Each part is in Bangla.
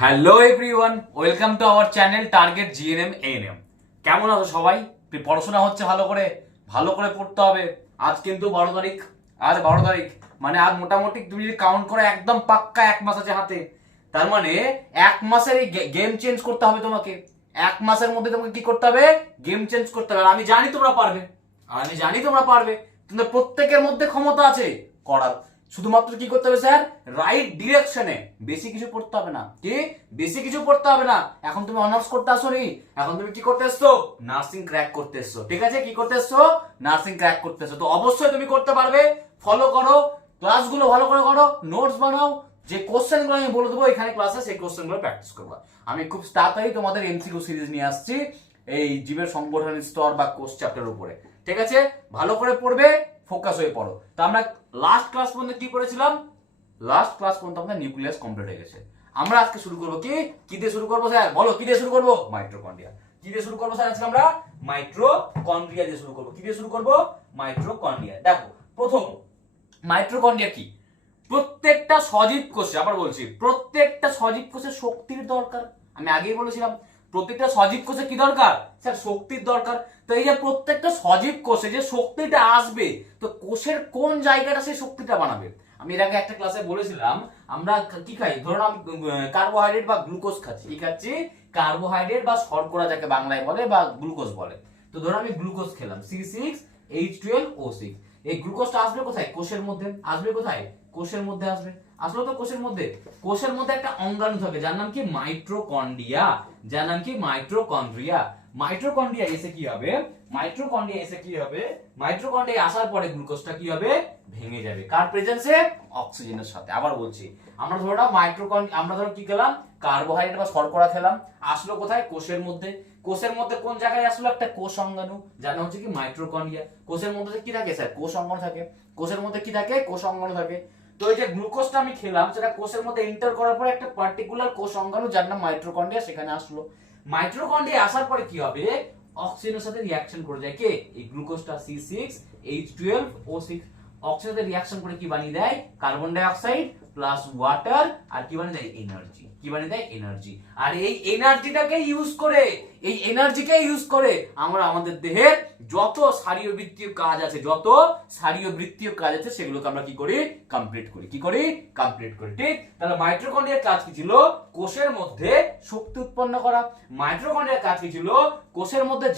Hello everyone, welcome to our channel target GNM ANM. কেমন আছো সবাই? পড়াশোনা হচ্ছে ভালো করে পড়তে হবে। আজ কিন্তু 12 তারিখ, আজ 12 তারিখ, মানে আজ মোটামুটি তুমি যদি কাউন্ট করো একদম পাক্কা 1 মাস আছে হাতে। তার মানে 1 মাসের এই গেম চেঞ্জ করতে হবে তোমাকে। 1 মাসের মধ্যে তোমাকে কি করতে হবে? গেম চেঞ্জ করতে হবে। আর আমি জানি তোমরা পারবে, তোমাদের প্রত্যেকের মধ্যে ক্ষমতা আছে করার। শুধুমাত্র কি করতে হবে স্যার? রাইট ডিরেকশনে। বেশি কিছু পড়তে হবে না। কি বেশি কিছু পড়তে হবে না। এখন তুমি অনার্স করতে আসোনি, এখন তুমি কি করতে এসছো? নার্সিং ক্র্যাক করতে এসছো। ঠিক আছে, কি করতে এসছো? নার্সিং ক্র্যাক করতে এসছো। তো অবশ্যই তুমি করতে পারবে। ফলো করো, ক্লাসগুলো ভালো করে করো, নোটস বানাও। যে কোশ্চেনগুলো আমি বলে দেবো এখানে ক্লাসে, সেই কোশ্চেনগুলো প্র্যাকটিস করবো। আমি খুব তাড়াতাড়ি তোমাদের এমসিকিউ সিরিজ নিয়ে আসছি এই জীবের সংগঠনের স্তর বা কোষ চ্যাপ্টারের উপরে। ঠিক আছে, ভালো করে পড়বে, ফোকাস হয়ে পড়ো। তো আমরা লাস্ট ক্লাস পর্যন্ত কি করেছিলাম? লাস্ট ক্লাস পর্যন্ত আমাদের নিউক্লিয়াস কমপ্লিট হয়ে গেছে। আমরা আজকে শুরু করবো কি দিয়ে শুরু করবো স্যার? বলো, কি দিয়ে শুরু করবো? মাইটোকন্ড্রিয়া। কি দিয়ে শুরু করবো স্যার? আজকে আমরা মাইটোকন্ড্রিয়া দিয়ে শুরু করবো। কি দিয়ে শুরু করবো? মাইটোকন্ড্রিয়া। দেখো, প্রথম মাইটোকন্ড্রিয়া কি? প্রত্যেকটা সজীব কোষে, আবার বলছি, প্রত্যেকটা সজীব কোষে শক্তির দরকার। আমি আগেই বলেছিলাম প্রত্যেকটা সজীব কোষে কি দরকার স্যার? শক্তির দরকার। তো এই যে প্রত্যেকটা সজীব কোষে যে শক্তিটা আসবে, তো কোষের কোন জায়গাটা সেই শক্তিটা বানাবে? আমি এর আগে একটা ক্লাসে বলেছিলাম আমরা কি খাই, ধরুন আমি কার্বোহাইড্রেট বা গ্লুকোজ খাচ্ছি। কি খাচ্ছি? কার্বোহাইড্রেট বা শর্করা যাকে বাংলায় বলে বা গ্লুকোজ বলে। তো ধরুন আমি গ্লুকোজ খেলাম, C6H12O6। এই গ্লুকোজটা আসবে কোথায়? কোষের মধ্যে। আসবে কোথায়? কোষের মধ্যে আসবে। আসলো তো কোষের মধ্যে। কোষের মধ্যে একটা অঙ্গাণু থাকে যার নাম কি? মাইটোকন্ড্রিয়া। যার নাম কি? মাইটোকন্ড্রিয়া। মাইটোকন্ড্রিয়া এসে কি হবে? মাইটোকন্ড্রিয়া আসার পরে গ্লুকোজটা কি হবে? ভেঙে যাবে। কার প্রেজেন্সে? অক্সিজেনের সাথে। আবার বলছি, আমরা ধরো না আমরা ধরো কি খেলাম? কার্বোহাইড্রেট বা শর্করা খেলাম। আসলো কোথায়? কোষের মধ্যে। কোষের মধ্যে কোন জায়গায় আসলো? একটা কোষ অঙ্গাণু যার নাম হচ্ছে কি? মাইটোকন্ড্রিয়া। কোষের মধ্যে কি থাকে স্যার? কোষ অঙ্গাণু থাকে। কোষের মধ্যে কি থাকে? কোষ অঙ্গাণু থাকে। তো এই যে গ্লুকোজটা আমি খেলাম, সেটা কোষের মধ্যে এন্টার করার পরে একটা পার্টিকুলার কোষ অঙ্গাণু যার নাম মাইটোকন্ড্রিয়া সেখানে আসলো। মাইটোকন্ড্রিয়া আসার পরে কি হবে? অক্সিজেনের সাথে রিঅ্যাকশন করে যায়। কে? এই গ্লুকোজটা C6H12O6। অক্সিজেনের সাথে রিঅ্যাকশন করে কি বানিয়ে দেয়? Carbon die oxide plus water. আর কি বানিয়ে দেয়? এনার্জি। কি বানিয়ে দেয়? এনার্জি। আর এই এনার্জিটাকে ইউজ করে আমরা আমাদের দেহের যত শারীরবৃত্তীয় কাজ আছে, সেগুলোকে আমরা কি করি? কমপ্লিট করি। ঠিক? তাহলে মাইটোকন্ড্রিয়ার কাজ কি ছিল? কোষের মধ্যে শক্তি উৎপন্ন করা। মাইটোকন্ড্রিয়ার কাজ কি ছিল? কোষের মধ্যে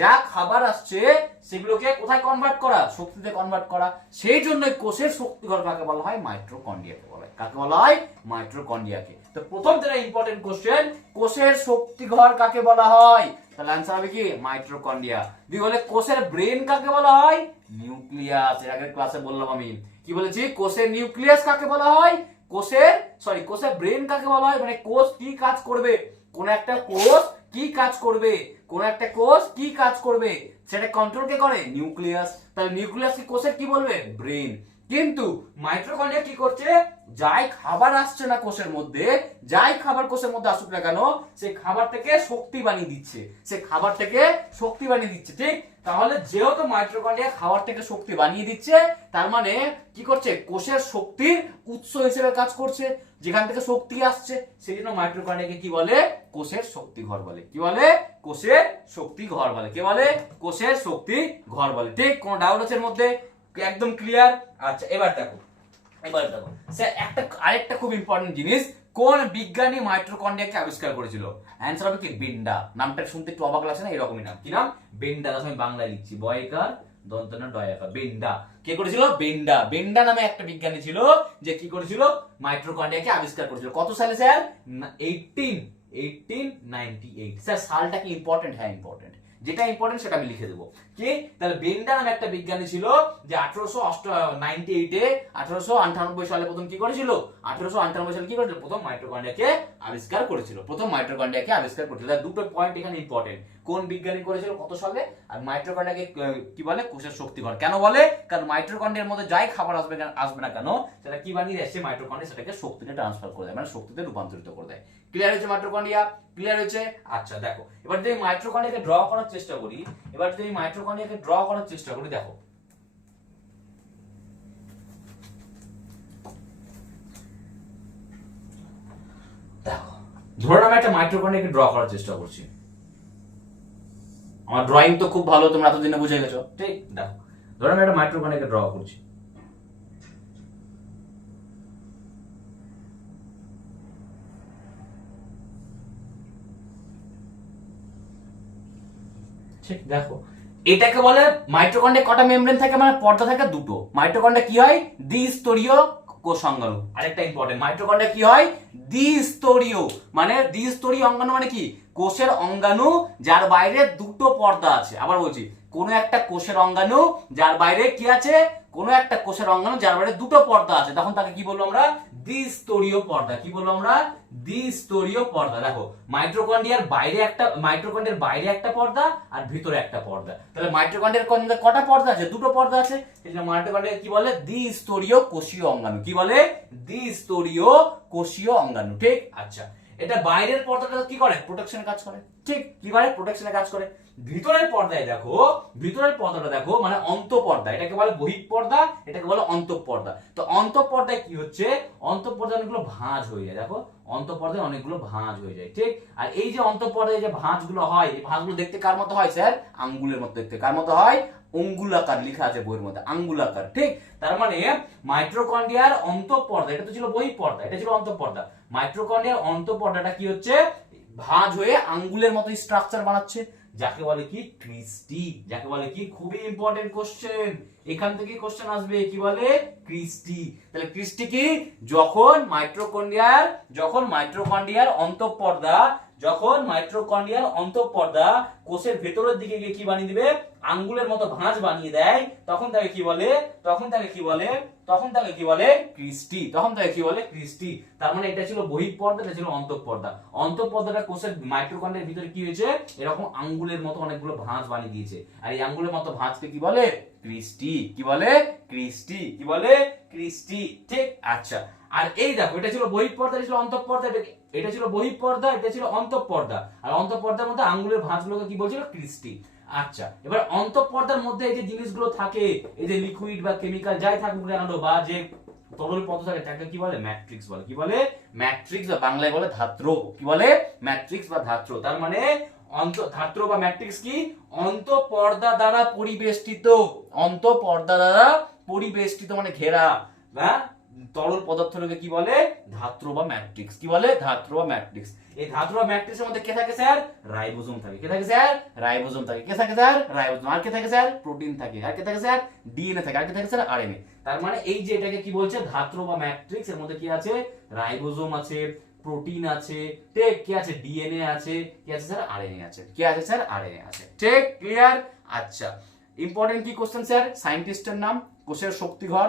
যা খাবার আসছে সেগুলোকে কোথায় কনভার্ট করা? শক্তিতে কনভার্ট করা। সেই জন্য কোষের শক্তিঘর কাকে বলা হয়? মাইটোকন্ড্রিয়াকে বলা হয়। কাকে বলা হয়? মাইটোকন্ড্রিয়াকে। তো প্রথম যেটা ইম্পর্টেন্ট কোশ্চেন, কোষের শক্তিঘর কাকে বলা হয়? তাহলে आंसर হবে কি? মাইটোকন্ড্রিয়া। দুই বলে কোষের ব্রেন কাকে বলা হয়? নিউক্লিয়াস। এর আগের ক্লাসে বললাম আমি, কি বলেছি? কোষের নিউক্লিয়াস কাকে বলা হয়? কোষের ব্রেন কাকে বলা হয়? মানে কোষ কি কাজ করবে, কোন একটা কোষ কি কাজ করবে সেটা কন্ট্রোল কে করে? নিউক্লিয়াস। তাহলে নিউক্লিয়াস কি কোষের কি বলবে? ব্রেন। কিন্তু মাইটোকন্ড্রিয়া কি করছে? যাই খাবার আসছে না কোষের মধ্যে, আসুক না কেন, সেই খাবার থেকে শক্তি বানিয়ে দিচ্ছে। ঠিক? তাহলে যেহেতু মাইটোকন্ড্রিয়া খাবার থেকে শক্তি বানিয়ে দিচ্ছে, তার মানে কি করছে? কোষের শক্তির উৎস হিসেবে কাজ করছে। যেখান থেকে শক্তি আসছে, সেই জন্য মাইটোকন্ড্রিয়াকে কি বলে? কোষের শক্তিঘর বলে। কি বলে? কোষের শক্তিঘর বলে। কে বলে? কোষের শক্তিঘর বলে। ঠিক? কোন ডাউট আছে এর মধ্যে? একদম ক্লিয়ার? আচ্ছা, এবার দেখো স্যার আরেকটা খুব ইম্পর্টেন্ট জিনিস, কোন বিজ্ঞানী মাইটোকন্ড্রিয়াকে আবিষ্কার করেছিল? অ্যানসার হবে কি? বেন্ডা। নামটা শুনতে একটু অবাক লাগছে না? এরকমই নাম। কি নাম? বেন্ডা। আমি বাংলায় লিখছি, বয়কার দন্তনা ডয়াকার। বেন্ডা। কে করেছিল? বেন্ডা নামে একটা বিজ্ঞানী ছিল যে কি করেছিল? মাইটোকন্ড্রিয়াকে আবিষ্কার করেছিল। কত সালে স্যার? 1898। স্যার সালটা কি ইম্পর্টেন্ট? হ্যাঁ ইম্পর্টেন্ট। যেটা ইম্পর্টেন্ট সেটা আমি লিখে দেবো। কি? তাহলে বেন্ডা নামে একটা বিজ্ঞানী ছিল যে 1898 সালে প্রথম কি করেছিল? 1898 সালে কি করেছিল? প্রথম মাইটোকন্ড্রিয়াকে আবিষ্কার করেছিল। দুটো পয়েন্ট এখানে ইম্পর্টেন্ট। কোন বিজ্ঞানী করেছিল, কত সালে, আর মাইটোকন্ড্রিয়াকে কি বলে? কোষের শক্তিঘর। কেন বলে? কারণ মাইটোকন্ড্রিয়ার মধ্যে যাই খাবার আসবে না কেন, সেটা কি বানিয়ে দেয়? সে মাইটোকন্ড্রিয়া সেটাকে শক্তিতে ট্রান্সফার করে দেয়, মানে শক্তিতে রূপান্তরিত করে দেয়। ক্লিয়ার হয়েছে মাইটোকন্ড্রিয়া? ক্লিয়ার হয়েছে? আচ্ছা দেখো, এবার যদি মাইটোকন্ড্রিয়াকে ড্র করার চেষ্টা করি, দেখো ধরুন আমি একটা মাইটোকন্ড্রিয়াকে ড্র করার চেষ্টা করছি। আমার ড্রয়িং তো খুব ভালো, তোমরা এতদিনে বুঝে গেছো, ঠিক? দেখো, ধরুন আমি একটা মাইটোকন্ড্রিয়াকে ড্র করছি। ঠিক, দেখো এটাকে বলে মাইটোকন্ড্রিয়া কটা মেমব্রেন থাকে, মানে পর্দা থাকে দুটো। মাইটোকন্ড্রিয়া কি হয়? দ্বিস্তরীয় কোষ অঙ্গাণু। আরেকটা ইম্পর্টেন্ট, মাইটোকন্ড্রিয়া কি হয়? দ্বিস্তরীয়। মানে দ্বিস্তরীয় অঙ্গাণু মানে কি? কোষের অঙ্গাণু যার বাইরে দুটো পর্দা আছে। আবার বলছি, কোনো একটা কোষের অঙ্গাণু যার বাইরে কি আছে? কোনো একটা কোষের অঙ্গাণু যার বাইরে দুটো পর্দা আছে, তখন তাকে কি বলবো আমরা? দ্বিস্তরীয় পর্দা। কি বলবো আমরা? দ্বিস্তরীয় পর্দা। দেখো, মাইটোকন্ড্রিয়ার বাইরে একটা পর্দা আর ভিতরে একটা পর্দা। তাহলে মাইটোকন্ড্রিয়ার কটা পর্দা আছে? দুটো পর্দা আছে। সেজন্য মাইটোকন্ড্রিয়া কি বলে? দ্বিস্তরীয় কোষীয় অঙ্গাণু। কি বলে? দ্বিস্তরীয় কোষীয় অঙ্গাণু। ঠিক, আচ্ছা। এটা বাইরের পর্দাটা কি করে? প্রোটেকশনের কাজ করে। ঠিক, কি করে? প্রোটেকশনের কাজ করে। ভিতরের পর্দায় দেখো, ভিতরের পর্দাটা দেখো, মানে অন্তঃপর্দা। এটাকে বলে বহিঃপর্দা, এটাকে বলে অন্তঃপর্দা। তো অন্তঃপর্দায় কি হচ্ছে? অন্তঃপর্দায় অনেকগুলো ভাঁজ হয়ে যায়। দেখো, অন্তঃপর্দায় অনেকগুলো ভাঁজ হয়ে যায়। ঠিক, আর এই যে অন্তঃপর্দায় যে ভাঁজগুলো হয়, এই ভাঁজগুলো দেখতে কার মতো হয় স্যার? আঙ্গুলের মতো দেখতে। কার মতো হয়? অঙ্গুলাকার। লেখা আছে বইয়ের মধ্যে আঙ্গুলাকার। ঠিক, তার মানে মাইটোকন্ড্রিয়ার অন্তঃপর্দা, এটা তো ছিল বহিঃপর্দা, এটা ছিল অন্তঃপর্দা। মাইটোকন্ড্রিয়ার অন্তঃপর্দাটা কি হচ্ছে? ভাঁজ হয়ে আঙ্গুলের মতো স্ট্রাকচার বানাচ্ছে, যাকে বলে কি? ক্রিস্টি। যাকে বলে কি? খুবই ইম্পর্টেন্ট কোশ্চেন, এখান থেকে কোশ্চেন আসবে। কি বলে? ক্রিস্টি। তাহলে ক্রিস্টি কি? যখন মাইটোকন্ড্রিয়ার অন্তঃপর্দা কোষের ভেতরের দিকে গিয়ে কি বানিয়ে দিবে? আঙ্গুলের মতো ভাঁজ বানিয়ে দেয়, তখন তাকে কি বলে? ক্রিস্টি। ক্রিস্টি। তার মানে এটা ছিল বহিঃপর্দা, এটা ছিল অন্তঃপর্দা। অন্তঃপর্দাটা কোষের মাইটোকন্ড্রিয়ার ভিতরে কি হয়েছে? এরকম আঙ্গুলের মতো অনেকগুলো ভাঁজ বানিয়ে দিয়েছে, আর এই আঙ্গুলের মতো ভাঁজকে কি বলে? ক্রিস্টি। কি বলে? ক্রিস্টি। কি বলে? ক্রিস্টি। ঠিক, আচ্ছা। আর এই দেখো, এটা ছিল বহিঃপর্দা, এটা ছিল অন্তঃপর্দা, এটা ছিল বহিঃপর্দা, এটা ছিল অন্তঃপর্দা। আর অন্তঃপর্দার মধ্যে আঙ্গুলের ভাঁজগুলোকে কি বলছিল? ক্রিস্টি। আচ্ছা, এবার অন্তঃপর্দার মধ্যে এই যে জিনিসগুলো থাকে, এই যে লিকুইড বা কেমিক্যাল যাই থাকুক না কেন, বা যে তরল পদার্থ থাকে, তাকে কি বলে? ম্যাট্রিক্স বলে। কি বলে? ম্যাট্রিক্স, বা বাংলায় বলে ধাত্র। কি বলে? ম্যাট্রিক্স বা ধাত্র। তার মানে ধাত্র বা ম্যাট্রিক্স কি? অন্তঃপর্দা দ্বারা পরিবেষ্টিত। অন্তঃপর্দা দ্বারা পরিবেষ্টিত মানে ঘেরা, বা তরল পদার্থটাকে কি বলে? ধাত্র বা ম্যাট্রিক্স। কি বলে? ধাত্র বা ম্যাট্রিক্স। এই ধাত্র বা ম্যাট্রিক্সের মধ্যে কে থাকে স্যার? রাইবোজোম থাকে। কে থাকে স্যার? রাইবোজোম থাকে। কে থাকে স্যার? রাইবোজোম। আর কে থাকে স্যার? প্রোটিন থাকে। আর কে থাকে স্যার? ডিএনএ থাকে। আর কে থাকে স্যার? আরএনএ। তার মানে এই যে এটাকে কি বলছে? ধাত্র বা ম্যাট্রিক্স। এর মধ্যে কি আছে? রাইবোজোম আছে, প্রোটিন আছে, ঠিক, কি আছে? ডিএনএ আছে, কি আছে স্যার? আরএনএ আছে। কি আছে স্যার? আরএনএ আছে। ঠিক, ক্লিয়ার? আচ্ছা, ইম্পর্টেন্ট কি কোশ্চেন স্যার? সায়েন্টিস্টের নাম, কোষের শক্তিঘর।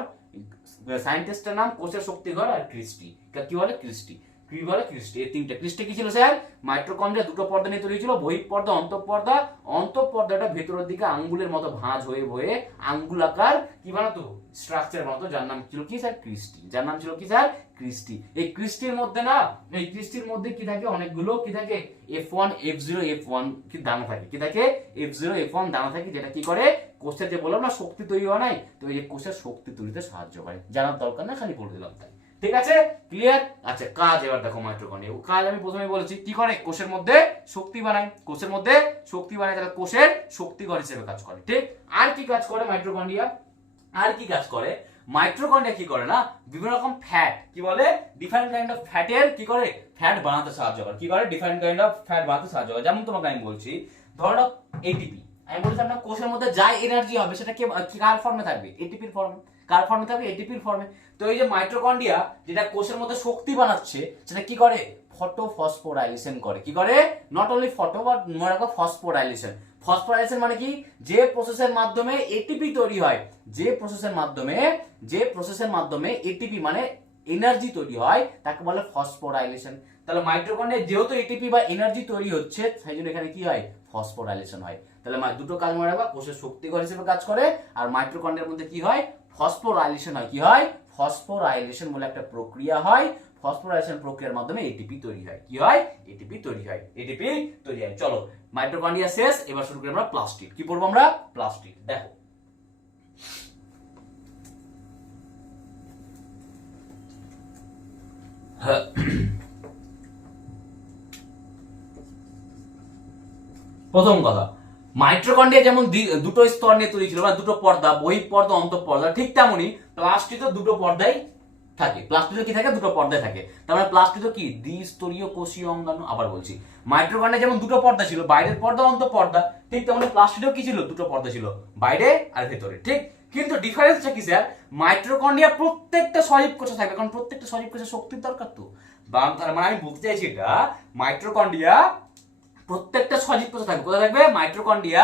সায়েন্টিস্টের নাম, কোষের শক্তিঘর, আর ক্রিস্টি। কি বলে? ক্রিস্টি। কি বলে? ক্রিস্টি। এই তিনটা। ক্রিস্টি কি ছিল স্যার? মাইটোকন্ড্রিয়া দুটো পর্দা নিয়ে তৈরি ছিল, বহিঃপর্দা, অন্তঃপর্দা। অন্তঃপর্দাটা ভেতরের দিকে আঙ্গুলের মতো ভাঁজ হয়ে হয়ে আঙ্গুলাকার কি বানাতো? স্ট্রাকচার বানাতো, যার নাম ছিল কি স্যার? ক্রিস্টি। যার নাম ছিল কি স্যার? ক্রিস্টি। এই ক্রিস্টির মধ্যে না, এই ক্রিস্টির মধ্যে কি থাকে? অনেকগুলো কি থাকে? F1 F0 F1 কি দানা থাকে। কি থাকে? F0 F1 দানা থাকে, যেটা কি করে? কোষের যে বললাম না শক্তি তৈরি হয় নাই, তো এই কোষের শক্তি তৈরিতে সাহায্য করে। জানার দরকার না, খালি বলে দিলাম তাই। ঠিক আছে, ক্লিয়ার? আচ্ছা, কাজ এবার দেখো মাইটোকন্ড্রিয়া। কাজ আমি প্রথমে বলেছি, কি করে? কোষের মধ্যে শক্তি বানায়। কোষের মধ্যে শক্তি বানায়, তাহলে কোষের শক্তিঘর হিসেবে কাজ করে। ঠিক, আর কি কাজ করে মাইটোকন্ড্রিয়া? আর কি কাজ করে? মাইটোকন্ড্রিয়া কি করে না, বিভিন্ন রকম ফ্যাট, কি বলে? ডিফারেন্ট কাইন্ড অফ ফ্যাটের কি করে? ফ্যাট বানাতে সাহায্য করে। কি করে? ডিফারেন্ট কাইন্ড অফ ফ্যাট বানাতে সাহায্য করে। যেমন তোমাকে আমি বলছি, ধরো এটিপি। আমি বলছি আপনার কোষের মধ্যে যা এনার্জি হবে সেটা কার ফর্মে থাকবে? এটিপির ফর্মে। কার ফর্মে থাকবে? এটিপির ফর্মে। তো এই যে মাইটোকন্ড্রিয়া যেটা কোষের মধ্যে শক্তি বানাচ্ছে, সেটা কি করে? ফটোফসফোরাইলেশন করে। কি করে? নট অনলি ফটো, বাট মনে রাখো ফসফোরাইলেশন। ফসফোরাইলেশন মানে কি? যে প্রসেসের মাধ্যমে এটিপি তৈরি হয়, যে প্রসেসের মাধ্যমে এটিপি মানে এনার্জি তৈরি হয়, তাকে বলে ফসফোরাইলেশন। তাহলে মাইটোকন্ড্রিয়া যেহেতু এটিপি বা এনার্জি তৈরি হচ্ছে, সেই জন্য এখানে কি হয়? ফসফোরাইলেশন হয়। তাহলে দুটো কাজ মনে রাখবা, কোষের শক্তিঘর হিসেবে কাজ করে, আর মাইটোকন্ড্রিয়ার মধ্যে কি হয়? ফসফোরাইলেশন হয়। কি হয়? ফসফোরাইলেশন বলে একটা প্রক্রিয়া হয়। ফসফোরাইলেশন প্রক্রিয়ার মাধ্যমে এটিপি তৈরি হয়। কি হয়? এটিপি তৈরি হয়। এটিপি তৈরি হয়। চলো, মাইটোকন্ড্রিয়া শেষ, এবার শুরু করি আমরা প্লাস্টিড। কি পড়বো আমরা? প্লাস্টিড। দেখো, প্রথম কথা, মাইটোকন্ড্রিয়া যেমন দুটো স্তর নিয়ে তৈরি ছিল, বা দুটো পর্দা, বহিঃপর্দা অন্তঃপর্দা, ঠিক তেমনি প্লাস্টিডও দুটো পর্দায় থাকে। প্লাস্টিডও কি থাকে? দুটো পর্দায় থাকে। তার মানে প্লাস্টিডও কি দ্বিস্তরীয় কোষীয় অঙ্গাণু। আবার বলছি, মাইটোকন্ড্রিয়া যেমন দুটো পর্দা ছিল, বাইরের পর্দা অন্তঃপর্দা, ঠিক তেমনি প্লাস্টিডও কি ছিল? দুটো পর্দা ছিল, বাইরে আর ভেতরে। ঠিক, কিন্তু ডিফারেন্সটা কি স্যার? মাইটোকন্ড্রিয়া প্রত্যেকটা সজীব কোষে থাকে, কারণ প্রত্যেকটা সজীব কোষে শক্তির দরকার তো। তার মানে আমি বলতে চাইছি এটা, মাইটোকন্ড্রিয়া প্রত্যেকটা সজীব কোষে থাকবে। কোথায় থাকবে? মাইটোকন্ড্রিয়া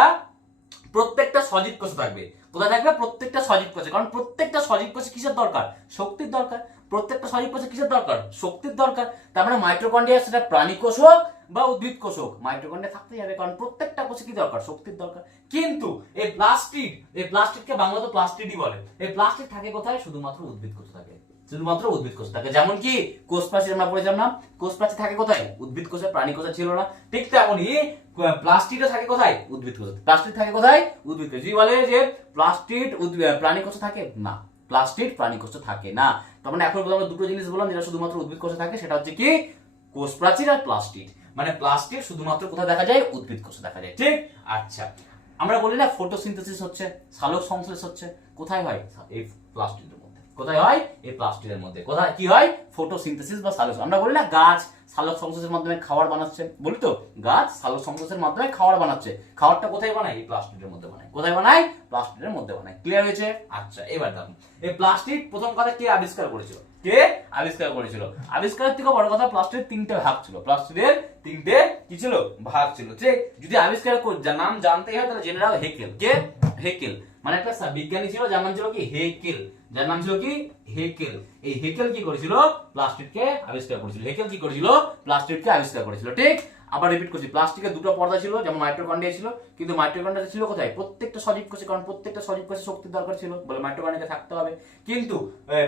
প্রত্যেকটা সজীব কোষে থাকবে। কোথায় থাকবে? প্রত্যেকটা সজীব কোষে। কারণ প্রত্যেকটা সজীব কোষে কিসের দরকার? শক্তির দরকার। প্রত্যেকটা সজীব কোষে কিসের দরকার? শক্তির দরকার। তার মানে মাইটোকন্ড্রিয়া সেটা প্রাণী কোষ হোক বা উদ্ভিদ কোষ হোক, মাইটোকন্ড্রিয়া থাকতেই হবে, কারণ প্রত্যেকটা কোষে কি দরকার? শক্তির দরকার। কিন্তু এই প্লাস্টিডকে বাংলাতে প্লাস্টিডই বলে। এই প্লাস্টিড থাকে কোথায়? শুধুমাত্র উদ্ভিদ কোষে থাকে, শুধুমাত্র উদ্ভিদ কোষ থাকে। যেমন কি কোষ প্রাচীর আমরা পড়েছিলাম না? কোষ প্রাচীর থাকে কোথায়? উদ্ভিদ কোষে, প্রাণী কোষে ছিল না? ঠিক তেমনি প্লাস্টিডও থাকে কোথায়? উদ্ভিদ কোষে। প্লাস্টিড থাকে কোথায়? উদ্ভিদ কোষে। যদি বলে যে প্লাস্টিড প্রাণী কোষে থাকে, না, প্লাস্টিড প্রাণী কোষে থাকে না। তার মানে এখন আমরা দুটো জিনিস বললাম যেটা শুধুমাত্র উদ্ভিদ কোষে থাকে, সেটা হচ্ছে কি কোষ প্রাচীর আর প্লাস্টিড। মানে প্লাস্টিড শুধুমাত্র কোথায় দেখা যায়? উদ্ভিদ কোষে দেখা যায়। ঠিক, আচ্ছা, আমরা বলি না ফটোসিনথেসিস হচ্ছে, সালোক সংশ্লেষ হচ্ছে, কোথায় হয়? এই প্লাস্টিডের মধ্যে। কোথায় হয়? এই প্লাস্টিডের মধ্যে। কোথায় কি হয়? ফটোসিনথেসিস বা সালোক। আমরা বলি না গাছ সালোক সংশ্লেষের মাধ্যমে খাবার বানাচ্ছে, বলি তো গাছ সালোক সংশ্লেষের মাধ্যমে খাবার বানাচ্ছে। খাবারটা কোথায় বানায়? এই প্লাস্টিডের মধ্যে বানায়। কোথায় বানায়? প্লাস্টিডের মধ্যে বানায়। ক্লিয়ার হয়েছে? আচ্ছা, এবার দেখুন এই প্লাস্টিড প্রথম কথা কে আবিষ্কার করেছিল? কে আবিষ্কার করেছিল? আবিষ্কারের থেকে বড় কথা, প্লাস্টিডের তিনটে ভাগ ছিল। প্লাস্টিডের তিনটে কি ছিল? ভাগ ছিল। ঠিক, যদি আবিষ্কার নাম জানতেই হয় তাহলে জেনে রাখো হেকেল। কে? হেকেল। মানে একটা বিজ্ঞানী ছিল যার নাম ছিল কি? হেকেল। যার নাম ছিল কি? হেকেল। এই হেকেল কি করেছিল? প্লাস্টিডকে আবিষ্কার করেছিল। হেকেল কি করেছিল? প্লাস্টিডকে আবিষ্কার করেছিল। ঠিক, আবার রিপিট করছি, প্লাস্টিকের দুটো পর্দা ছিল, যেমন মাইটোকন্ড্রিয়া ছিল, কিন্তু মাইটোকন্ড্রিয়া ছিল কোথায়? প্রত্যেকটা সজীব কোষে, কারণ প্রত্যেকটা সজীব কোষে শক্তির দরকার ছিল বলে মাইটোকন্ড্রিয়া থাকতে হবে। কিন্তু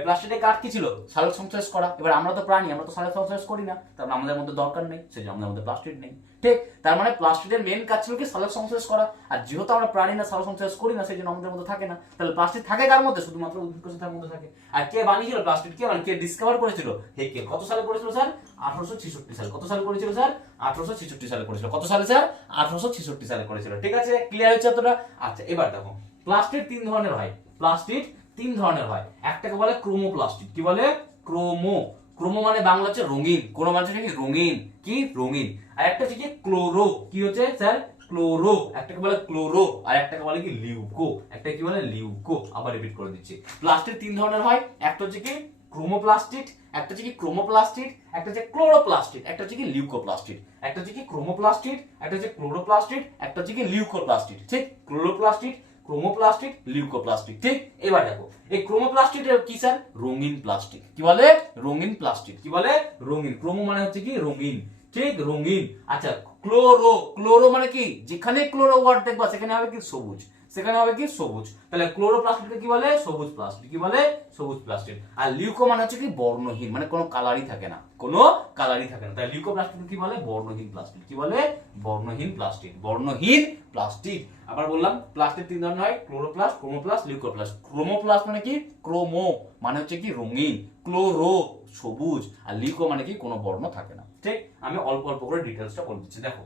প্লাস্টিডের কাজ কি ছিল? সালোক সংশ্লেষ করা। এবার আমরা তো প্রাণী, আমরা তো সালোক সংশ্লেষ করি না, তার আমাদের মধ্যে দরকার নেই, সেজন্য আমাদের মধ্যে প্লাস্টিড নেই। ঠিক, তার মানে প্লাস্টিডের মেন কাজ ছিল কি? সালোক সংশ্লেষ করা। আর যেহেতু আমরা প্রাণী না, সালোক সংশ্লেষ করি না, সেই জন্য আমাদের মধ্যে থাকে না। তাহলে প্লাস্টিড থাকে কার মধ্যে? শুধুমাত্র উদ্ভিদ কোষের মধ্যে থাকে। আর কে বানিয়েছিল প্লাস্টিড? কে মানে কে ডিসকভার করেছিল? হেকেল। কত সালে করেছিল স্যার? 1866 সালে। কত সালে করেছিল স্যার? 1866 সালে করেছিল। কত সালে স্যার? 1866 সালে করেছিল। ঠিক আছে, ক্লিয়ার হচ্ছে এতটা? আচ্ছা, এবার দেখো প্লাস্টিড তিন ধরনের হয়। প্লাস্টিড তিন ধরনের হয়। একটাকে বলে ক্রোমোপ্লাস্টিড। কি বলে? ক্রোমো। ক্রোমো মানে বাংলা হচ্ছে রঙিন। ক্রোমো মানে হচ্ছে কি? রঙিন। কি? রঙিন। আর একটা হচ্ছে কি? ক্লোরো। কি হচ্ছে স্যার? ক্লোরো। একটাকে বলে ক্লোরো, আর একটাকে বলে কি? লিউকো। একটা কি বলে? লিউকো। আবার রিপিট করে দিচ্ছি, প্লাস্টিড তিন ধরনের হয়। একটা হচ্ছে কি? ক্রোমোপ্লাস্টিড, একটা হচ্ছে কি? ক্রোমোপ্লাস্টিড, একটা হচ্ছে ক্লোরোপ্লাস্টিড, একটা হচ্ছে কি? লিউকোপ্লাস্টিড। একটা হচ্ছে কি? ক্রোমোপ্লাস্টিড, একটা হচ্ছে ক্লোরোপ্লাস্টিড, একটা হচ্ছে কি? লিউকোপ্লাস্টিড। ঠিক, ক্লোরোপ্লাস্টিড, ক্রোমোপ্লাস্টিড, লিউকোপ্লাস্টিড। ঠিক, এবার দেখো এই ক্রোমোপ্লাস্টিড কি স্যার? রঙিন প্লাস্টিক। কি বলে? রঙিন প্লাস্টিক। কি বলে? রঙিন। ক্রোমো মানে হচ্ছে কি? রঙিন। ঠিক, রঙিন। আচ্ছা, ক্লোরো। ক্লোরো মানে কি? যেখানে ক্লোরো ওয়ার্ড দেখবা সেখানে হবে কি? সবুজ। সেখানে হবে কি? সবুজ। তাহলে ক্লোরোপ্লাস্টিডকে কি বলে? সবুজ প্লাস্টিড। কি বলে? সবুজ প্লাস্টিড। আর লিউকো মানে হচ্ছে কি? বর্ণহীন, মানে কোনো কালারই থাকে না, কোনো কালারই থাকে না। তাহলে লিউকোপ্লাস্টিড কি বলে? বর্ণহীন প্লাস্টিড। কি বলে? বর্ণহীন প্লাস্টিড। বর্ণহীন প্লাস্টিড। আবার বললাম প্লাস্টিড তিন ধরনের হয়, ক্লোরোপ্লাস্ট, ক্রোমোপ্লাস্ট, লিউকোপ্লাস্ট। ক্রোমোপ্লাস্ট মানে কি? ক্রোমো মানে হচ্ছে কি? রঙিন। ক্লোরো সবুজ। আর লিউকো মানে কি? কোনো বর্ণ থাকে না। ঠিক, আমি অল্প অল্প করে ডিটেইলসটা বলে দিচ্ছি। দেখো,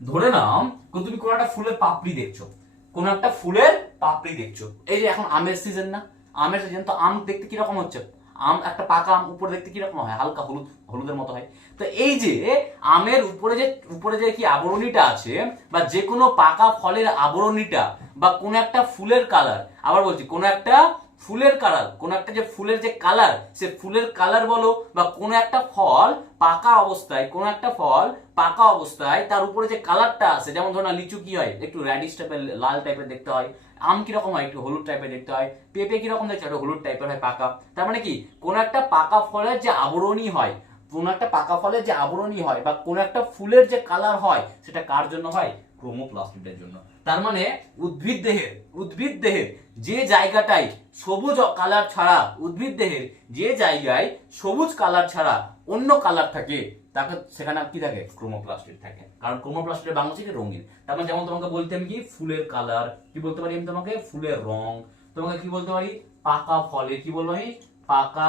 ধরে নাও তুমি কোন একটা ফুলের পাপড়ি দেখছো, কোন একটা ফুলের পাপড়ি দেখছো। এই যে এখন আমের সিজন না? আমের সিজন, তো আম দেখতে কিরকম হচ্ছে? আম একটা পাকা আম উপরে দেখতে কিরকম হয়? হালকা হলুদ, হলুদের মতো হয়। তো এই যে আমের উপরে যে কি আবরণীটা আছে, বা যে কোনো পাকা ফলের আবরণীটা, বা কোন একটা ফুলের কালার, আবার বলছি কোন একটা ফুলের কালার, কোন একটা যে ফুলের যে কালার, সে ফুলের কালার বলো, বা কোন একটা ফল পাকা অবস্থায়, কোন একটা ফল পাকা অবস্থায় তার উপরে যে কালারটা আছে, যেমন ধরো না লিচু কি হয়? একটু রেডিশ টাইপের, লাল টাইপের দেখতে হয়। আম কিরকম হয়? একটু হলুদ টাইপের দেখতে হয়। পেঁপে কিরকম দেখতে হয়? একটু হলুদ টাইপের হয় পাকা। তার মানে কি? কোন একটা পাকা ফলের যে আবরণী হয়, কোন একটা পাকা ফলের যে আবরণী হয়, বা কোন একটা ফুলের যে কালার হয়, সেটা কার জন্য হয়? ক্রোমোপ্লাস্টিডের জন্য। তার মানে উদ্ভিদ দেহের যে জায়গাটায় সবুজ কালার ছাড়া, উদ্ভিদ দেহের যে জায়গায় সবুজ কালার ছাড়া অন্য কালার থাকে, তাকে সেখানে কি থাকে? ক্রোমোপ্লাস্টিড থাকে। কারণ ক্রোমোপ্লাস্টিডের বাংলা হচ্ছে রঙিন। তার মানে যেমন তোমাকে বলতে আমি কি? ফুলের কালার। কি বলতে পারি আমি তোমাকে? ফুলের রং। তোমাকে কি বলতে পারি? পাকা ফলে কি বলবো আমি? পাকা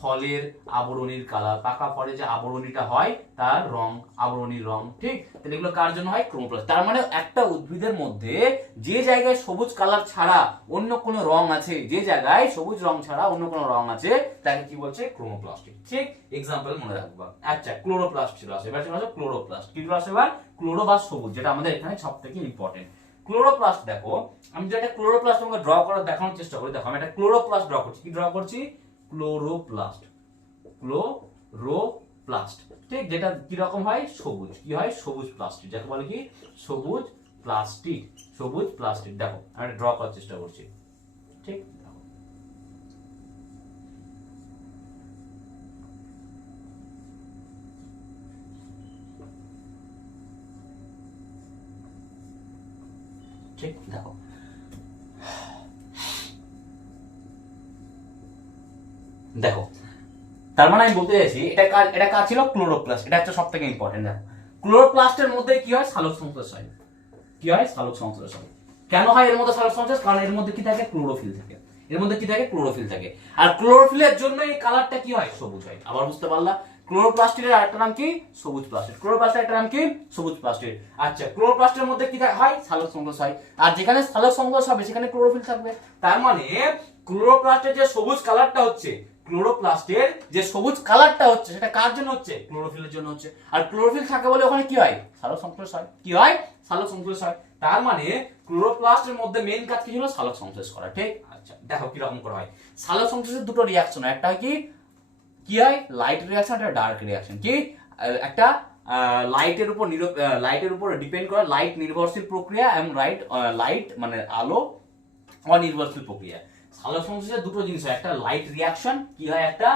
ফলের আবরণীর কালার, পাকা ফলে যে আবরণীটা হয় তার রং, আবরণীর রং, ঠিক? তাহলে এগুলো কার জন্য হয়? ক্রোমোপ্লাস্ট। তার মানে একটা উদ্ভিদের মধ্যে যে জায়গায় সবুজ কালার ছাড়া অন্য কোনো রং আছে, যে জায়গায় সবুজ রং ছাড়া অন্য কোনো রং আছে, তাকে কি বলছে? ক্রোমোপ্লাস্ট। ঠিক, এক্সাম্পল মনে রাখবা। আচ্ছা, ক্লোরোপ্লাস্ট ছিল, এবার চলে আসো ক্লোরোপ্লাস্ট। কি ছিল এবার? ক্লোরো বা সবুজ, যেটা আমাদের এখানে সবথেকে ইম্পর্টেন্ট। ক্লোরোপ্লাস্ট দেখো, আমি যেটা ক্লোরোপ্লাস্ট তোমাকে ড্র করার দেখানোর চেষ্টা করি। দেখো আমি একটা ক্লোরোপ্লাস্ট ড্র করছি। কি ড্র করছি? ক্লোরোপ্লাস্ট, ক্লোরোপ্লাস্ট, ঠিক? যেটা কি রকম হয়? সবুজ। কি হয়? সবুজ প্লাস্টিক, যাকে বলে কি? সবুজ প্লাস্টিক, সবুজ প্লাস্টিক। দেখো আমি ড্র করার চেষ্টা করছি, ঠিক? ঠিক, দেখো দেখো তার মানে আমি বলতে চাইছি এটা কাজ ছিল ক্লোরোপ্লাস্ট। এটা হচ্ছে সবথেকে ইম্পর্টেন্ট। দেখো ক্লোরোপ্লাস্টের মধ্যে কি হয়? সালোক সংশ্লেষ হয়। কি হয়? সালোক সংশ্লেষ হয়। কেন হয় এর মধ্যে সালোক সংশ্লেষ? কারণ এর মধ্যে কি থাকে? ক্লোরোফিল থাকে। এর মধ্যে কি থাকে? ক্লোরোফিল থাকে। আর ক্লোরোফিলের জন্য এই কালারটা কি হয়? সবুজ হয়। আবার বুঝতে পারলা? ক্লোরোপ্লাস্টের আরেকটা নাম কি? সবুজ প্লাস্টিড। ক্লোরোপ্লাস্টের একটা নাম কি? সবুজ প্লাস্টিড। আচ্ছা, ক্লোরোপ্লাস্টের মধ্যে কি হয়? সালোক সংশ্লেষ হয়। আর যেখানে সালোক সংশ্লেষ হবে সেখানে ক্লোরোফিল থাকবে। তার মানে ক্লোরোপ্লাস্টের যে সবুজ কালারটা হচ্ছে, ক্লোরোপ্লাস্টের যে সবুজ কালারটা হচ্ছে, সেটা কার জন্য হচ্ছে? ক্লোরোফিলের জন্য হচ্ছে। আর ক্লোরোফিল থাকে বলে ওখানে কি হয়? সালোক সংশ্লেষ হয়। কি হয়? সালোক সংশ্লেষ হয়। তার মানে ক্লোরোপ্লাস্টের মধ্যে মেইন কাজ কি ছিল? সালোক সংশ্লেষ করা। ঠিক? আচ্ছা, দেখো কি রকম করা হয়। সালোক সংশ্লেষের দুটো রিঅ্যাকশন হয়। একটা হয় কি হয়? লাইট রিঅ্যাকশন, একটা ডার্ক রিঅ্যাকশন। কি? একটা লাইটের উপর ডিপেন্ড করে, লাইট নির্ভরশীল প্রক্রিয়া, এবং লাইট মানে আলো অনির্ভরশীল প্রক্রিয়া। সালোক সংশ্লেষের দুটো জিনিস হয়, একটা লাইট রিঅ্যাকশন, কি হয়? একটা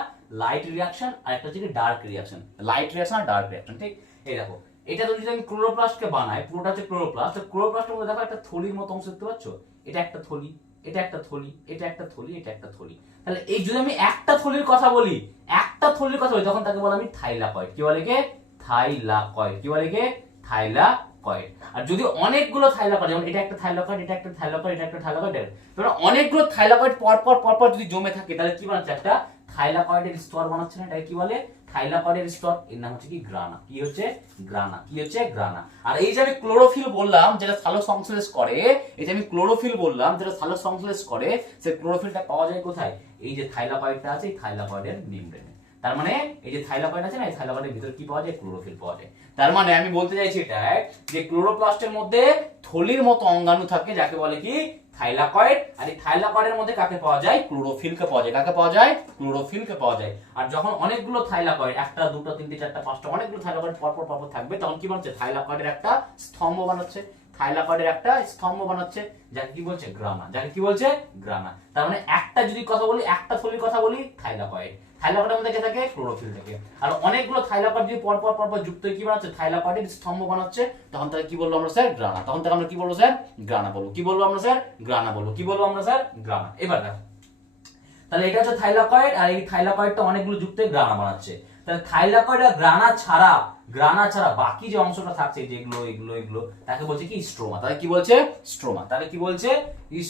লাইট রিঅ্যাকশন, আর একটা হচ্ছে ডার্ক রিঅ্যাকশন। লাইট রিঅ্যাকশন আর ডার্ক রিঅ্যাকশন, ঠিক? এই দেখো, এটা তো যদি আমি ক্লোরোপ্লাস্টকে বানাই, পুরোটা হচ্ছে ক্লোরোপ্লাস্ট। ক্লোরোপ্লাস্টের মধ্যে দেখো একটা থলির মতো অংশ দেখতে পাচ্ছ? এটা একটা থলি, এটা একটা থলি, এটা একটা থলি, এটা একটা থলি। তাহলে এই যদি আমি একটা থলির কথা বলি, তখন তাকে বলে আমি থাইলাকয়েড। কি বলে কে? থাইলাকয়েড। কি বলে কে? থাইলাকয়েড। আর যদি অনেকগুলো থাইলাকয়েড, যেমন এটা একটা থাইলাকয়েড, এটা একটা থাইলাকয়েড, এটা একটা থাইলাকয়েড, তাহলে অনেকগুলো থাইলাকয়েড পর যদি জমে থাকে, তাহলে কি বানাচ্ছে? একটা থাইলাকয়েডের স্তর বানাচ্ছে না? এটাকে কি বলে? থাইলাকয়েডের স্তর। এর নাম হচ্ছে কি? গ্রানা। কি হচ্ছে? গ্রানা। কি হচ্ছে? গ্রানা। আর এই যে আমি ক্লোরোফিল বললাম যেটা সালোক সংশ্লেষ করে, এই যে আমি ক্লোরোফিল বললাম যেটা সালোক সংশ্লেষ করে, সেই ক্লোরোফিলটা পাওয়া যায় কোথায়? এই যে থাইলাকয়েডটা আছে, এই থাইলাকয়েডের মেমব্রেনে। তার মানে এই যে থাইলাকয়েড আছে না, এই থাইলাকয়েডের ভিতরে কি পাওয়া যায়? ক্লোরোফিল পাওয়া যায়। তার মানে আমি বলতে চাইছি এটাই যে ক্লোরোপ্লাস্টের মধ্যে থলির মতো অঙ্গাণু থাকে, যাকে বলে কি? থাইলাকয়েড। আর এই থাইলাকয়েডের মধ্যে কাকে পাওয়া যায়? ক্লোরোফিলকে পাওয়া যায়। কাকে পাওয়া যায়? ক্লোরোফিলকে পাওয়া যায়। আর যখন অনেকগুলো থাইলাকয়েড, একটা, দুটো, তিনটে, চারটা, পাঁচটা, অনেকগুলো থাইলাকয়েড পরপর থাকবে, তখন কি বানাচ্ছে? থাইলাকয়েডের একটা স্তম্ভ বানাচ্ছে। থাইলাকয়েডের একটা স্তম্ভ বানাচ্ছে, যাকে কি বলছে? গ্রানা। যাকে কি বলছে? গ্রানা। তার মানে একটা যদি কথা বলি, একটা থলির কথা বলি, থাইলাকয়েড। থাইলাকয়েডের মধ্যে কে থাকে? ক্লোরোফিল থাকে। আর অনেকগুলো থাইলাকয়েড যদি পরপর যুক্ত হয়ে কি বানাচ্ছে? থাইলাকয়েডের স্তম্ভ বানাচ্ছে, তখন তাকে কি বলবো আমরা স্যার? গ্রানা। তখন তাকে আমরা কি বলবো স্যার? গ্রানা বলবো। কি বলবো আমরা স্যার? গ্রানা বলবো। কি বলবো আমরা স্যার? গ্রানা। এবার দেখো, তাহলে এটা হচ্ছে থাইলাকয়েড, আর এই থাইলাকয়েডটা অনেকগুলো যুক্ত হয়ে গ্রানা বানাচ্ছে। তাহলে থাইলাকয়েড আর গ্রানা ছাড়া বাকি যে অংশটা থাকছে, যেগুলো এগুলো তাকে বলছে কি? স্ট্রোমা। তাহলে কি বলছে? স্ট্রোমা। তাহলে কি বলছে?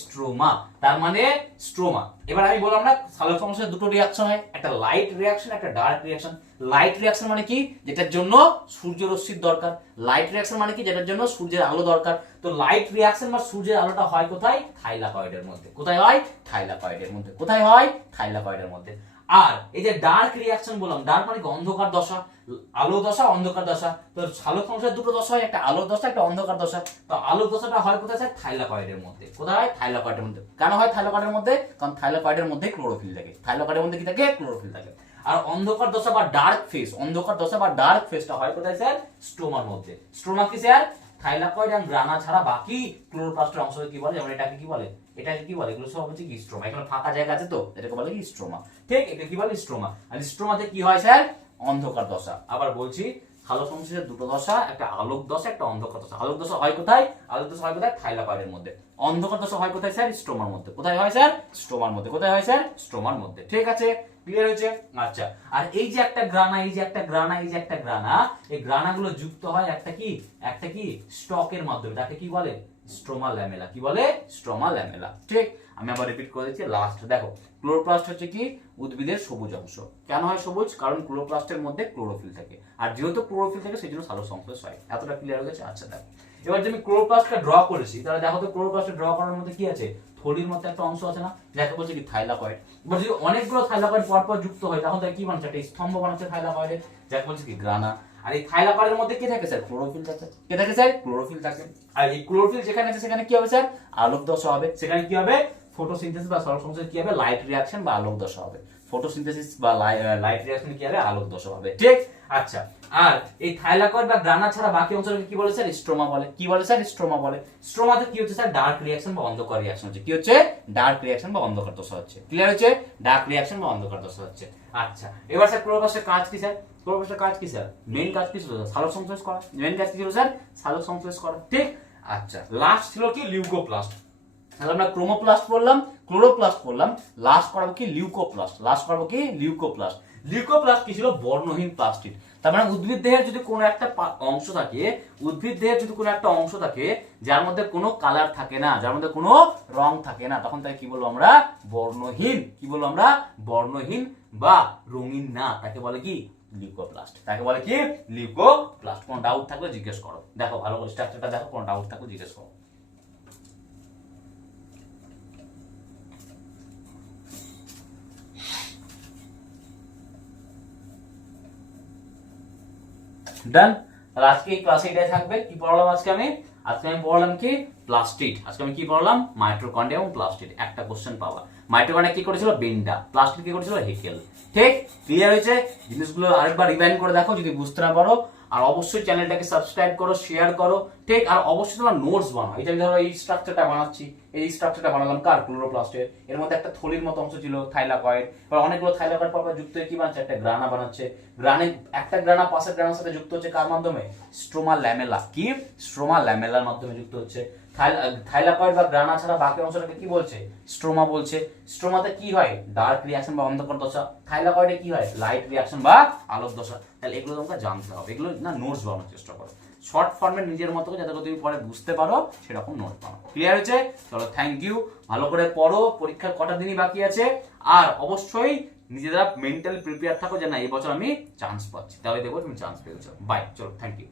স্ট্রোমা। তার মানে স্ট্রোমা। এবার আমি বললাম না, সালোক সংশ্লেষের দুটো রিঅ্যাকশন হয়, একটা লাইট রিঅ্যাকশন, একটা ডার্ক রিঅ্যাকশন। লাইট রিঅ্যাকশন মানে কি? যেটার জন্য সূর্যরশ্মির দরকার। লাইট রিঅ্যাকশন মানে কি? যেটার জন্য সূর্যের আলো দরকার। তো লাইট রিঅ্যাকশন বা সূর্যের আলোটা হয় কোথায়? থাইলাকয়েডের মধ্যে। কোথায় হয়? থাইলাকয়েডের মধ্যে। কোথায় হয়? থাইলাকয়েডের মধ্যে। আর এই যে ডার্ক রিঅ্যাকশন বললাম, ডার্ক মানে কি? অন্ধকার দশা, আলো দশা, অন্ধকার দশা। তো সালোক সংশ্লেষের দুটো দশা হয়, একটা আলো দশা, একটা অন্ধকার দশা। তো আলো দশাটা হয় কোথায় স্যার? থাইলাকয়েডের মধ্যে। কোথায় হয়? থাইলাকয়েডের মধ্যে। কেন হয় থাইলাকয়েডের মধ্যে? কারণ থাইলাকয়েডের মধ্যে ক্লোরোফিল থাকে। থাইলাকয়েডের মধ্যে কি থাকে? ক্লোরোফিল থাকে। আর অন্ধকার দশা বা ডার্ক ফেজটা হয় কোথায় স্যার? স্ট্রোমার মধ্যে। স্ট্রোমা কি স্যার? থাইলাকয়েড এবং গ্রানা ছাড়া বাকি ক্লোরোপ্লাস্টের অংশকে কি বলে? যেমন এটাকে কি বলে? এগুলো সব হচ্ছে কি? স্ট্রোমা। এখানে ফাঁকা জায়গা আছে তো, এটাকে বলে কি? স্ট্রোমা। ঠিক, এটা কি বলে? স্ট্রোমা। আর স্ট্রোমাতে কি হয় স্যার? অন্ধকার দশা। আবার বলছি, সালোক সংশ্লেষের দুটো দশা, একটা আলোক দশা, একটা অন্ধকার দশা। আলোক দশা হয় কোথায়? থাইলাকয়েডের মধ্যে। অন্ধকার দশা হয় কোথায় স্যার? স্ট্রোমার মধ্যে। কোথায় হয় স্যার? স্ট্রোমার মধ্যে। কোথায় হয় স্যার? স্ট্রোমার মধ্যে। ঠিক আছে, ক্লিয়ার হয়েছে? আচ্ছা, আর এই যে একটা গ্রানা, এই গ্রানাগুলো যুক্ত হয় একটা কি স্টকের মাধ্যমে। তাকে কি বলে? Stroma lamella. কি বলে? Stroma lamella. ঠিক, আমি আবার রিপিট করে দিচ্ছি। লাস্ট দেখো, ক্লোরোপ্লাস্ট হচ্ছে কি উদ্ভিদের সবুজ অংশ। কেন হয় সবুজ? কারণ ক্লোরোপ্লাস্টের মধ্যে ক্লোরোফিল থাকে, আর যেহেতু ক্লোরোফিল থাকে সেই জন্য সালোকসংশ্লেষ হয়। এতটা ক্লিয়ার হয়ে গেছে? আচ্ছা দেখো, এবার যে আমি ক্লোরোপ্লাস্টটা ড্র করেছি, তাহলে দেখো তো ক্লোরোপ্লাস্টটা ড্র করার মধ্যে কি আছে? থলির মতো একটা অংশ আছে না, যাকে বলছে কি থাইলাকয়েড। এবার যদি অনেকগুলো থাইলাকয়েড পরপর যুক্ত হয়, তখন তাকে কি বানাচ্ছে? একটা স্তম্ভ বানাচ্ছে থাইলাকয়েডে, যাকে বলছে কি গ্রানা। আর এই থাইলাকয়েডের মধ্যে কি থাকে স্যার? ক্লোরোফিল থাকে। কে থাকে স্যার? ক্লোরোফিল থাকে। আর এই ক্লোরোফিল যেখানে আছে সেখানে কি হবে স্যার? আলোক দশা হবে। সেখানে কি হবে? ফটোসিনথেসিস বা সালোকসংশ্লেষ কি হবে? লাইট রিঅ্যাকশন বা আলোক দশা হবে। ফটোসিনথেসিস বা লাইট রিঅ্যাকশন কি হবে? আলোক দশা হবে। ঠিক, আচ্ছা। আর এই থাইলাকয়েড বা গ্রানা ছাড়া বাকি অংশটাকে কি বলে স্যার? স্ট্রোমা বলে। কি বলে স্যার? স্ট্রোমা বলে। স্ট্রোমাতে কি হচ্ছে স্যার? ডার্ক রিঅ্যাকশন বা অন্ধকার রিঅ্যাকশন হচ্ছে। কি হচ্ছে? ডার্ক রিঅ্যাকশন বা অন্ধকার দশা হচ্ছে। ক্লিয়ার হচ্ছে? ডার্ক রিঅ্যাকশন বা অন্ধকার দশা হচ্ছে। আচ্ছা, এবার স্যার ক্লোরোপ্লাস্টের কাজ কি স্যার? ক্লোরোপ্লাস্টের কাজ কি স্যার? মেইন কাজ কি ছিল? সালোকসংশ্লেষ করা। মেইন কাজ কি ছিল স্যার? সালোকসংশ্লেষ করা। ঠিক, আচ্ছা। লাস্ট ছিল কি? লিউকোপ্লাস্ট। তাহলে আমরা ক্রোমোপ্লাস্ট বললাম, ক্লোরোপ্লাস্ট বললাম, লাস্ট করাবো কি? লিউকোপ্লাস্ট। লাস্ট করাবো কি? লিউকোপ্লাস্ট। লিউকোপ্লাস্ট কি ছিল? বর্ণহীন প্লাস্টিড। তার মানে উদ্ভিদ দেহের যদি কোনো একটা অংশ থাকে, উদ্ভিদ দেহের যদি কোনো একটা অংশ থাকে যার মধ্যে কোনো কালার থাকে না, যার মধ্যে কোনো রং থাকে না, তখন তাকে কি বলবো আমরা? বর্ণহীন। কি বলবো আমরা? বর্ণহীন বা রঙিন না, তাকে বলে কি? লিউকোপ্লাস্ট। তাকে বলে কি? লিউকোপ্লাস্ট। কোনো ডাউট থাকলে জিজ্ঞেস করো। দেখো ভালো করে স্ট্রাকচারটা দেখো, কোনো ডাউট থাকলে জিজ্ঞেস করো। ডান। তাহলে আজকে এই ক্লাসে এটাই থাকবে। কি পড়ালাম আজকে আমি? আজকে আমি পড়ালাম কি? প্লাস্টিড। আজকে আমি কি পড়ালাম? মাইটোকন্ড্রিয়া এবং প্লাস্টিড। একটা কোশ্চেন পাওয়া। মাইটোকন্ড্রিয়া কি করেছিল? বেন্ডা। প্লাস্টিড কি করেছিল? হেকেল। ঠিক, ক্লিয়ার হয়েছে? জিনিসগুলো আরেকবার রিভাইন্ড করে দেখো যদি বুঝতে না পারো। আর অবশ্যই চ্যানেলটাকে সাবস্ক্রাইব করো, শেয়ার করো। ঠিক, আর অবশ্যই তোমার নোটস বানাও। এটা আমি ধরো এই স্ট্রাকচারটা বানাচ্ছি, এই স্ট্রাকচারটা বানালাম কার? ক্লোরোপ্লাস্টের। এর মধ্যে একটা থলির মতো অংশ ছিল থাইলাকয়েড, এবার অনেকগুলো থাইলাকয়েড পরপর যুক্ত হয়ে কি বানাচ্ছে? একটা গ্রানা বানাচ্ছে। গ্রানে একটা গ্রানা পাশের গ্রানার সাথে যুক্ত হচ্ছে কার মাধ্যমে? Stroma lamella. কি? স্ট্রোমা ল্যামেলার মাধ্যমে যুক্ত হচ্ছে। থাইলাকয়েড বা গ্রানা ছাড়া বাকি অংশটাকে কি বলছে? স্ট্রোমা বলছে। স্ট্রোমাতে কি হয়? ডার্ক রিঅ্যাকশন বা অন্ধকার দশা। থাইলাকয়েডে কি হয়? লাইট রিঅ্যাকশন বা আলোক দশা। তাহলে এগুলো তোমাকে জানতে হবে। এগুলো না নোটস বানানোর চেষ্টা করো শর্ট ফর্মে নিজের মতো করে, যাতে তুমি পরে বুঝতে পারো সেরকম নোট বানাও। ক্লিয়ার হয়েছে? চলো, থ্যাংক ইউ। ভালো করে পড়ো। পরীক্ষার কটা দিনই বাকি আছে। আর অবশ্যই নিজেরা মেন্টালি প্রিপেয়ার থাকো যে না এই বছর আমি চান্স পাচ্ছি, তাহলে দেখো তুমি চান্স পেয়েছো। বাই। চলো, থ্যাংক ইউ।